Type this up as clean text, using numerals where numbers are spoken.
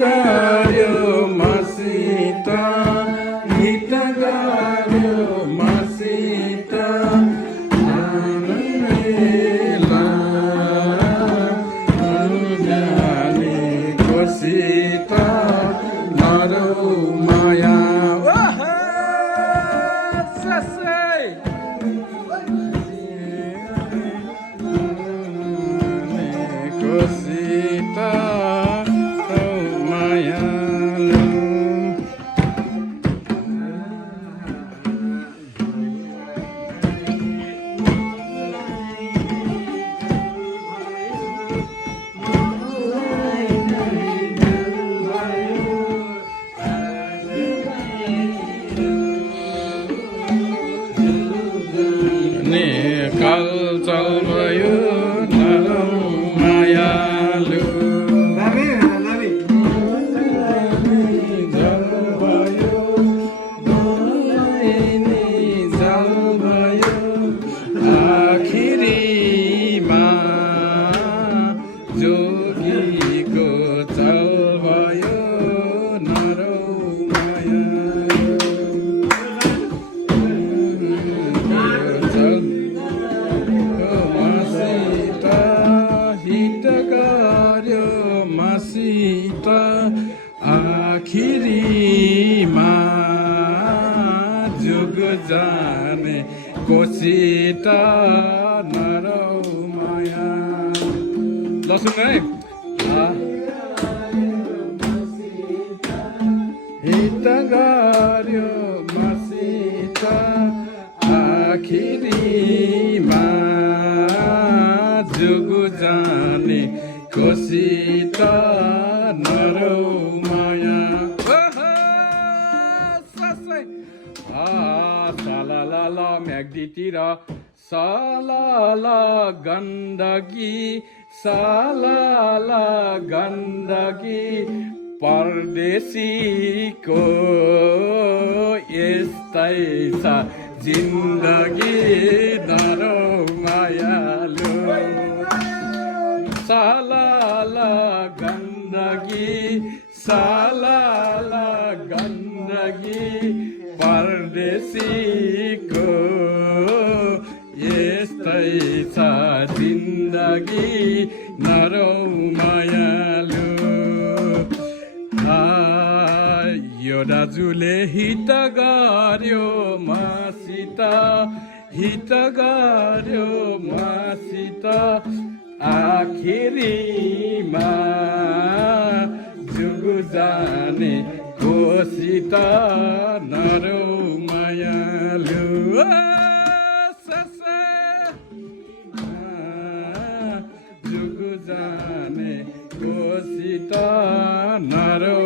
गर्यो मसित हित गर्यो मसित जाने कोसित नरौ माया कोसित काल चल भयो नरौ मायालु जल भयो जल भयो आखिरीमा जोगीको चल भयो नरौ मसित आखिरीमा जुग जाने कोसित नरौ माया ल सुन है हित गर्यो मसित आखिरीमा जुग जाने कोसित नरौ माया सालालाल म्याग्दीतिर सालाल गण्डकी सालाल गण्डकी परदेशीको यस्तै छ जिन्दगी नरौ मायालु सालाल गण्डकी सालाल गण्डकी परदेशीको यस्तै छ जिन्दगी नरौ मायालु यो दाजुले हित गर्यो मसित हित गर्यो मसित आखिरीमा जुग जाने कोसित नरौ मायालु जुग जाने कोसित नरौ